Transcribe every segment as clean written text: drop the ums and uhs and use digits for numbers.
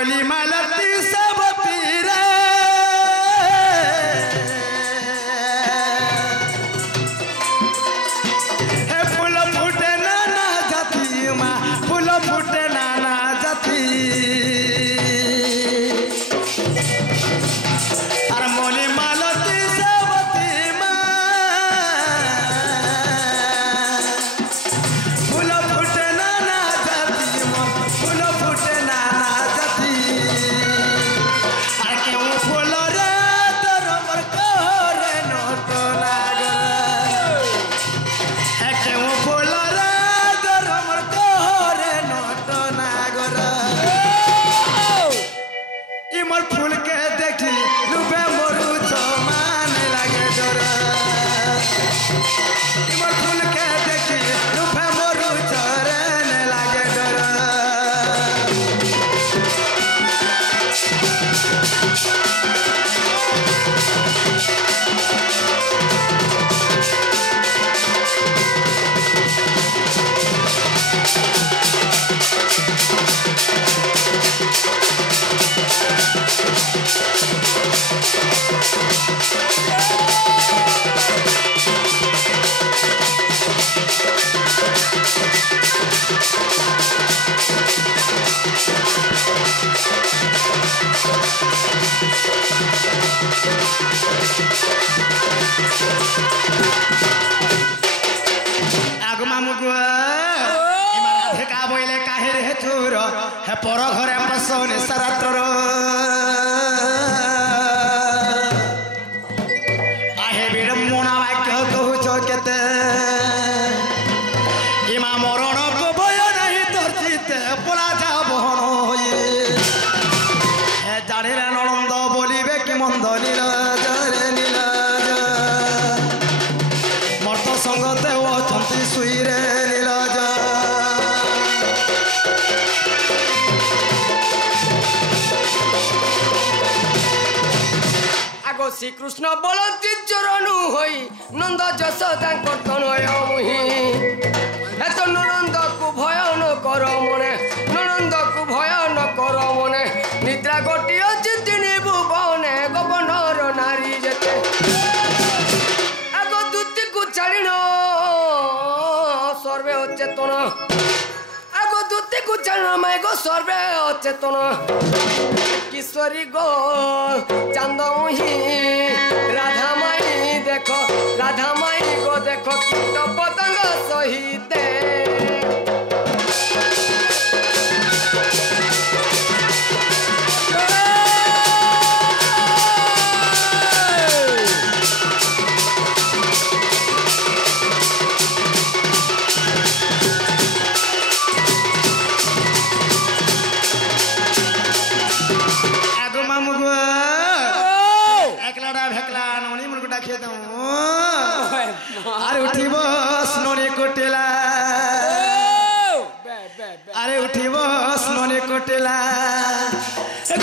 मोली मालती सब पीरे हे फूल फूटे नाना जाती माँ फूल फूटे नाना जाती अरे मोली मालती सब माँ फूल फूटे नाना जाती माँ फूल फूटे नाना जाती अरे क्यों फूल रे तोर मर कोरे नोट नागर है क्यों फूल रे तोर मर कोरे नोट नागर ई मोर फूल के देखी लुबे मोरू मान लागे डर ई मोर फूल के देखी लुबे मोरू चरने लागे डर आगु मामु गो इमा राधे का बोइले काहे रे चोर हे पर घरे बसने सरात्र आहे विडम्बना वाक्य कहूच केते इमा मरण को भय नहीं तोर चिते पला जा बहन होई हे जानिले ननंद बोलिबे कि मंद नीरज रे नीरज मर्त संगते अछंती सुई रे नीरज आगो श्रीकृष्ण बोलती चरणु होई नंद यशोदा तनय मुहि एत ननंद को भय न कर मने ननंद को भय न कर मने निद्रा गोटिय चितिनी भुवने गबनर नारी जेते आगो दूती को छाड़िन सर्वे अचेतन आगो दूती को छाड़िन मैं गो सर्वे अचेतन किशोरी गो चांद मुही राधा माई देखो राधा माई गो देखो कीट पतंग सहित आगु मामु गो एकलाडा भेकला नोनी मुनको डाके दऊ अरे उठी बस नोनी कोटेला अरे उठी बस नोनी कोटेला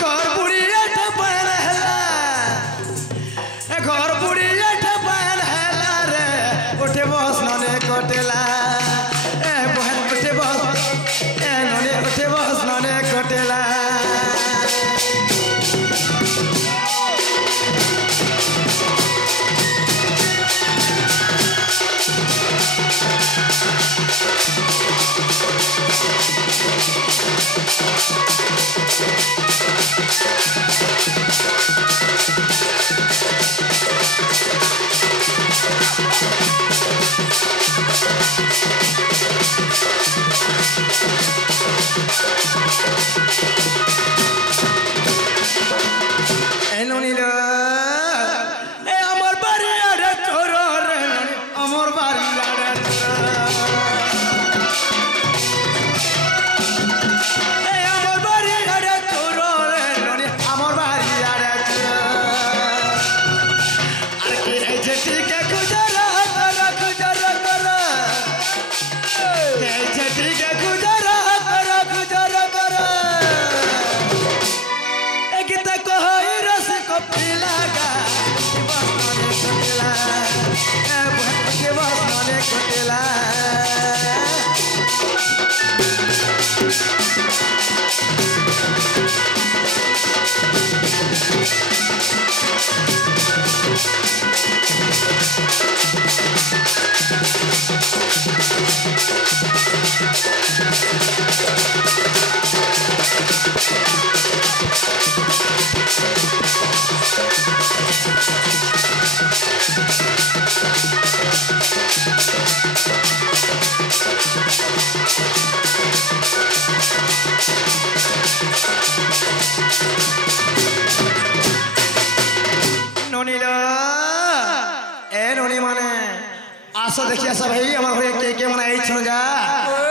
घर बुढ़ी एठ पैर हैला घर बुढ़ी एठ पैर हैला रे उठी बस नोनी कोटेला ए बहन उठी बस ए नोनी उठी बस नोनी कोटेला देखिए सब भाई हमर घरे के मना आई छन जा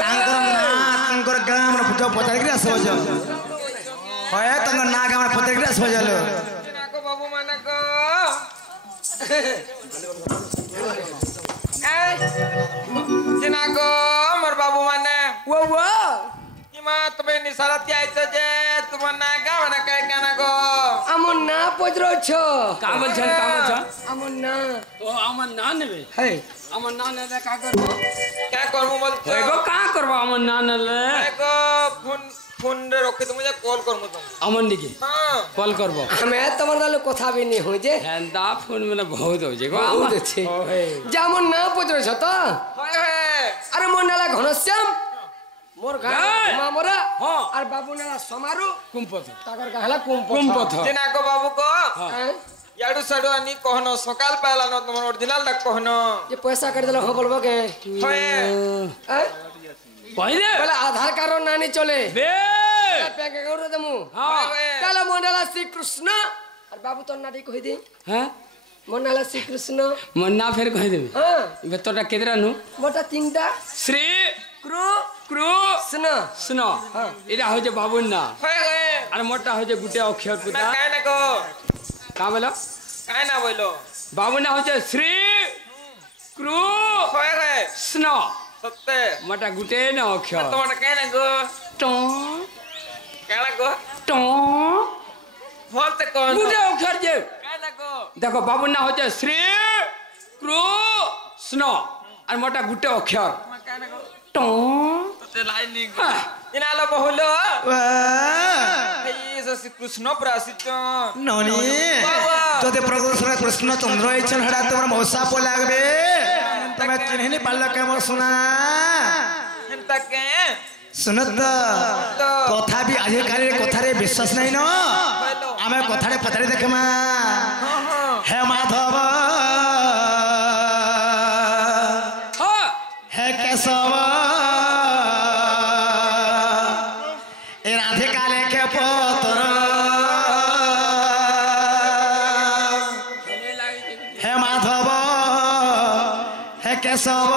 तांकर ना तांकर गां मन फुटो पचार के आसो जो होय तांकर ना गां मन पचार के आसो जलो नाको बाबू माने को ए जिनाको मोर बाबू माने वो इमा तबे निसारती आइतो जे तुमन ना गां माने काय काना को আমন না পজরো ছো কামল ছ আমন না ও আমার না নেবে হে আমার না নেলে কা করব क्या করব বলছো এগো কা করব আমার না নেলে এগো ফোন রে রখে তুমি যে কল করব তুমি আমার দিকে हां কল করব আমি তোমার নালে কথা বি নি হই যে হ্যাঁ ফোন মানে বহুত হইছে গো বহুত আমার আছে যেমন না পজরো ছ তো আরে মোর নালা ঘনশ্যাম মোর গাঁ মামরা হ্যাঁ আর বাবু নালা সমারু কুমপথ তাগর গাহলা কুমপথ জিনাকো বাবু কো याडू साडू आनी कहनो सकाल पाला न तुम ओरिजिनल तक कहनो ये पैसा कर देला हो बोलबो के होए पहिले बोले आधार कार्ड नानी चले बे बैंक अकाउंट दमु हां काला मोनाला श्री कृष्ण और बाबू तो नाडी कहि दे हां मोनाला श्री कृष्ण मन्ना फेर कहि देबे हां बेतोटा केदरा नु मोटा तीनटा श्री कृष्ण सुन हां एरा हो जे बाबू ना होए और मोटा हो जे गुटे अक्षर पुता मैं काहे न को का बोलो काहे ना बोलो बाबू ना हो जे श्री कृष्ण सत्य मोटा गुटे न अक्षर तोड़ काहे न को टो काला को टो बोलते कौन गुटे अक्षर जे काहे न को देखो बाबू ना हो जे श्री कृष्ण और मोटा गुटे अक्षर मैं काहे न को टो ते लाइन नी इनाला बहुलो श्री कृष्ण प्रासित ननी যদি প্রকৃষ্ণ কৃষ্ণ চন্দ্র ইচ্ছন হড়া তোমার মৌসা পো লাগবে তুমি চিনহিনি পারল কেমন শোনা এন্তা কে শুনত তথাপি আজিকালি কথারে বিশ্বাস নাই ন আমি কথারে পচারি দেখমা হে মাধব হে কেশব এ রাধে কালে কে পতর হে মাধব হে কেশব